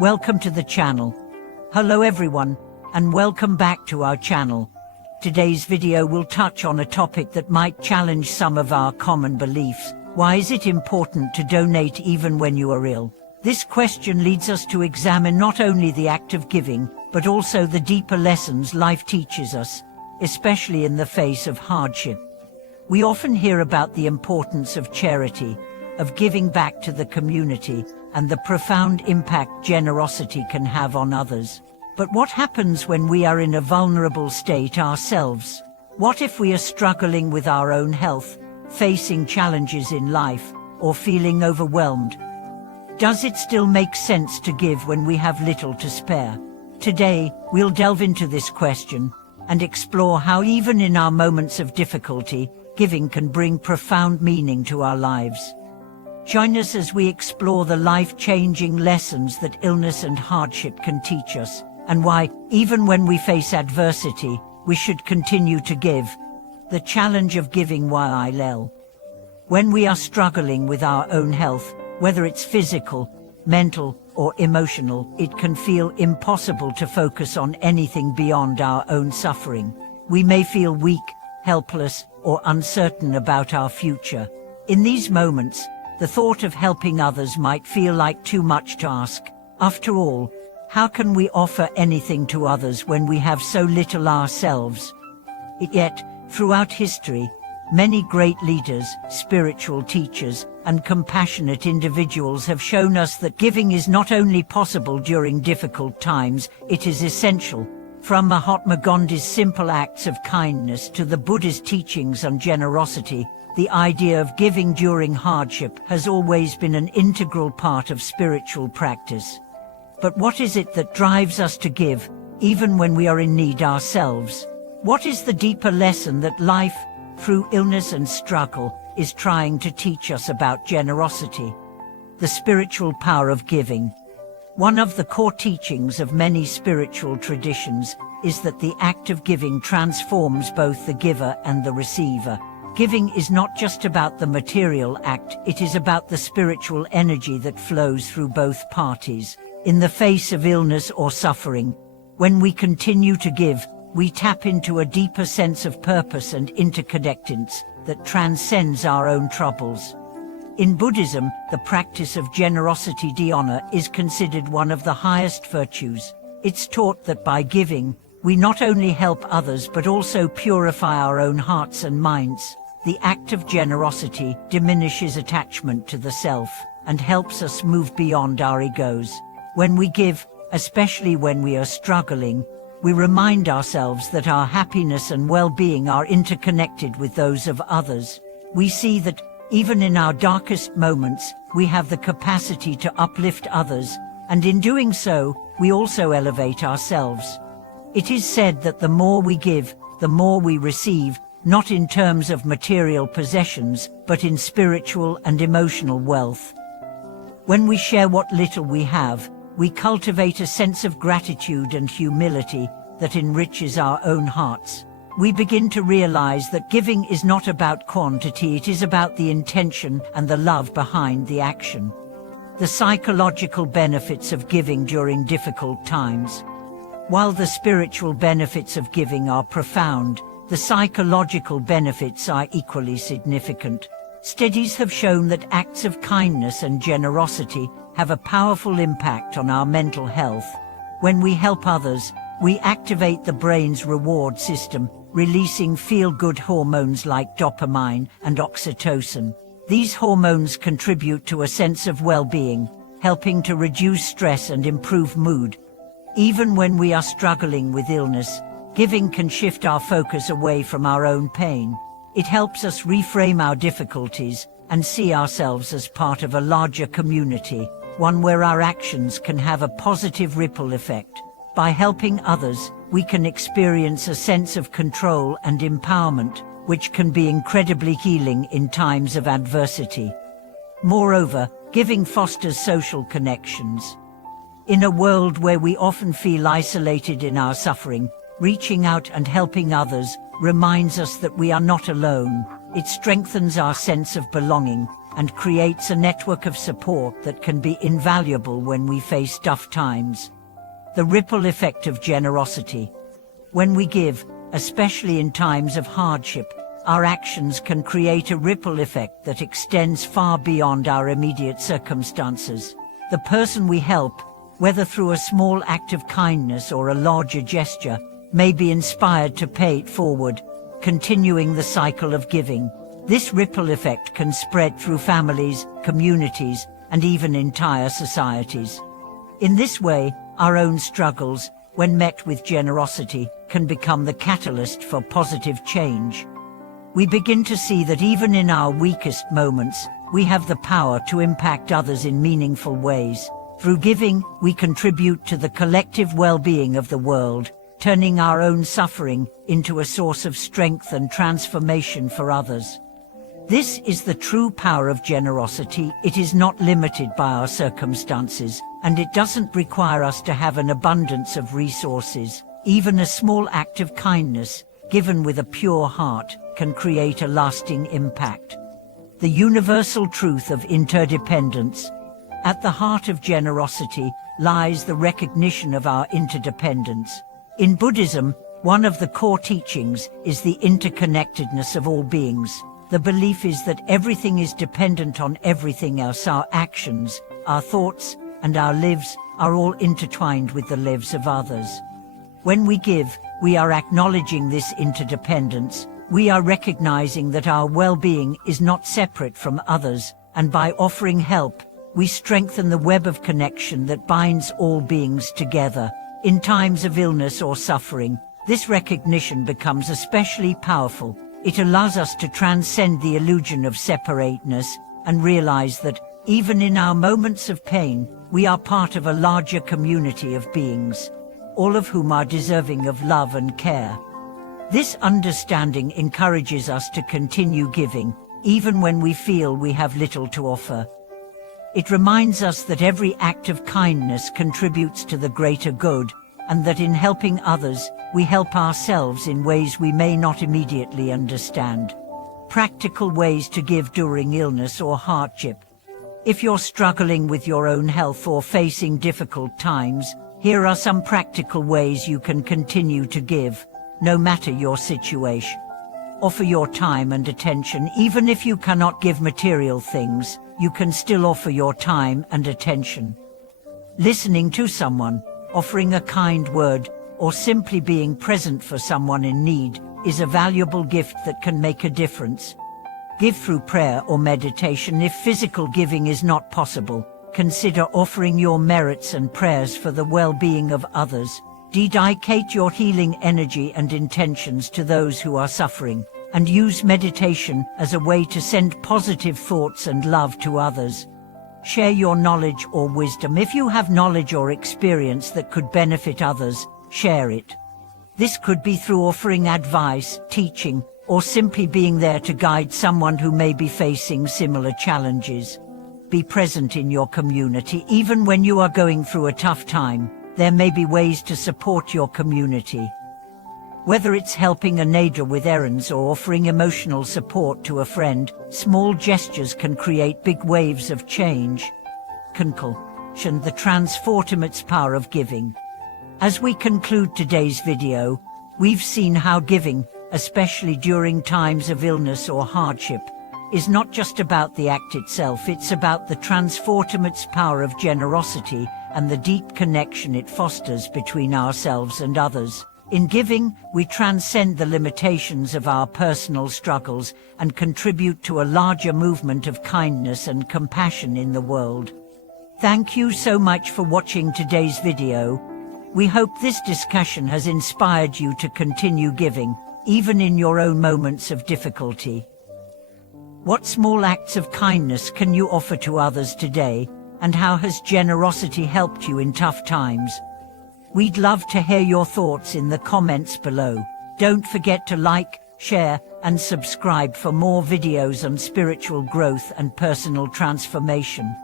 Welcome to the channel. Hello everyone, and welcome back to our channel. Today's video will touch on a topic that might challenge some of our common beliefs. Why is it important to donate even when you are ill? This question leads us to examine not only the act of giving, but also the deeper lessons life teaches us, especially in the face of hardship. We often hear about the importance of charity, of giving back to the community, and the profound impact generosity can have on others. But what happens when we are in a vulnerable state ourselves? What if we are struggling with our own health, facing challenges in life, or feeling overwhelmed? Does it still make sense to give when we have little to spare? Today, we'll delve into this question and explore how even in our moments of difficulty, giving can bring profound meaning to our lives. Join us as we explore the life-changing lessons that illness and hardship can teach us, and why, even when we face adversity, we should continue to give. The challenge of giving while. When we are struggling with our own health, whether it's physical, mental, or emotional, it can feel impossible to focus on anything beyond our own suffering. We may feel weak, helpless, or uncertain about our future. In these moments, the thought of helping others might feel like too much to ask. After all, how can we offer anything to others when we have so little ourselves? Yet, throughout history, many great leaders, spiritual teachers, and compassionate individuals have shown us that giving is not only possible during difficult times, it is essential. From Mahatma Gandhi's simple acts of kindness to the Buddhist teachings on generosity, the idea of giving during hardship has always been an integral part of spiritual practice. But what is it that drives us to give, even when we are in need ourselves? What is the deeper lesson that life, through illness and struggle, is trying to teach us about generosity? The spiritual power of giving. One of the core teachings of many spiritual traditions is that the act of giving transforms both the giver and the receiver. Giving is not just about the material act, it is about the spiritual energy that flows through both parties. In the face of illness or suffering, when we continue to give, we tap into a deeper sense of purpose and interconnectedness that transcends our own troubles. In Buddhism, the practice of generosity dhyana is considered one of the highest virtues. It's taught that by giving, we not only help others but also purify our own hearts and minds. The act of generosity diminishes attachment to the self and helps us move beyond our egos. When we give, especially when we are struggling, we remind ourselves that our happiness and well-being are interconnected with those of others. We see that, even in our darkest moments, we have the capacity to uplift others, and in doing so, we also elevate ourselves. It is said that the more we give, the more we receive, not in terms of material possessions, but in spiritual and emotional wealth. When we share what little we have, we cultivate a sense of gratitude and humility that enriches our own hearts. We begin to realize that giving is not about quantity, it is about the intention and the love behind the action. The psychological benefits of giving during difficult times. While the spiritual benefits of giving are profound, the psychological benefits are equally significant. Studies have shown that acts of kindness and generosity have a powerful impact on our mental health. When we help others, we activate the brain's reward system, releasing feel-good hormones like dopamine and oxytocin. These hormones contribute to a sense of well-being, helping to reduce stress and improve mood. Even when we are struggling with illness, giving can shift our focus away from our own pain. It helps us reframe our difficulties and see ourselves as part of a larger community, one where our actions can have a positive ripple effect. By helping others, we can experience a sense of control and empowerment, which can be incredibly healing in times of adversity. Moreover, giving fosters social connections. In a world where we often feel isolated in our suffering, reaching out and helping others reminds us that we are not alone. It strengthens our sense of belonging and creates a network of support that can be invaluable when we face tough times. The ripple effect of generosity. When we give, especially in times of hardship, our actions can create a ripple effect that extends far beyond our immediate circumstances. The person we help, whether through a small act of kindness or a larger gesture, may be inspired to pay it forward, continuing the cycle of giving. This ripple effect can spread through families, communities, and even entire societies. In this way, our own struggles, when met with generosity, can become the catalyst for positive change. We begin to see that even in our weakest moments, we have the power to impact others in meaningful ways. Through giving, we contribute to the collective well-being of the world, turning our own suffering into a source of strength and transformation for others. This is the true power of generosity. It is not limited by our circumstances, and it doesn't require us to have an abundance of resources. Even a small act of kindness, given with a pure heart, can create a lasting impact. The universal truth of interdependence. At the heart of generosity lies the recognition of our interdependence. In Buddhism, one of the core teachings is the interconnectedness of all beings. The belief is that everything is dependent on everything else. Our actions, our thoughts, and our lives are all intertwined with the lives of others. When we give, we are acknowledging this interdependence. We are recognizing that our well-being is not separate from others, and by offering help, we strengthen the web of connection that binds all beings together. In times of illness or suffering, this recognition becomes especially powerful. It allows us to transcend the illusion of separateness and realize that, even in our moments of pain, we are part of a larger community of beings, all of whom are deserving of love and care. This understanding encourages us to continue giving, even when we feel we have little to offer. It reminds us that every act of kindness contributes to the greater good, and that in helping others, we help ourselves in ways we may not immediately understand. Practical ways to give during illness or hardship. If you're struggling with your own health or facing difficult times, here are some practical ways you can continue to give, no matter your situation. Offer your time and attention. Even if you cannot give material things, you can still offer your time and attention. Listening to someone, offering a kind word, or simply being present for someone in need is a valuable gift that can make a difference. Give through prayer or meditation. If physical giving is not possible, consider offering your merits and prayers for the well-being of others. Dedicate your healing energy and intentions to those who are suffering, and use meditation as a way to send positive thoughts and love to others. Share your knowledge or wisdom. If you have knowledge or experience that could benefit others, share it. This could be through offering advice, teaching, or simply being there to guide someone who may be facing similar challenges. Be present in your community. Even when you are going through a tough time, there may be ways to support your community. Whether it's helping a neighbor with errands or offering emotional support to a friend, small gestures can create big waves of change. Conclusion: the transformative power of giving. As we conclude today's video, we've seen how giving, especially during times of illness or hardship, is not just about the act itself. It's about the transformative power of generosity and the deep connection it fosters between ourselves and others. In giving, we transcend the limitations of our personal struggles and contribute to a larger movement of kindness and compassion in the world. Thank you so much for watching today's video. We hope this discussion has inspired you to continue giving, even in your own moments of difficulty. What small acts of kindness can you offer to others today, and how has generosity helped you in tough times? We'd love to hear your thoughts in the comments below. Don't forget to like, share, and subscribe for more videos on spiritual growth and personal transformation.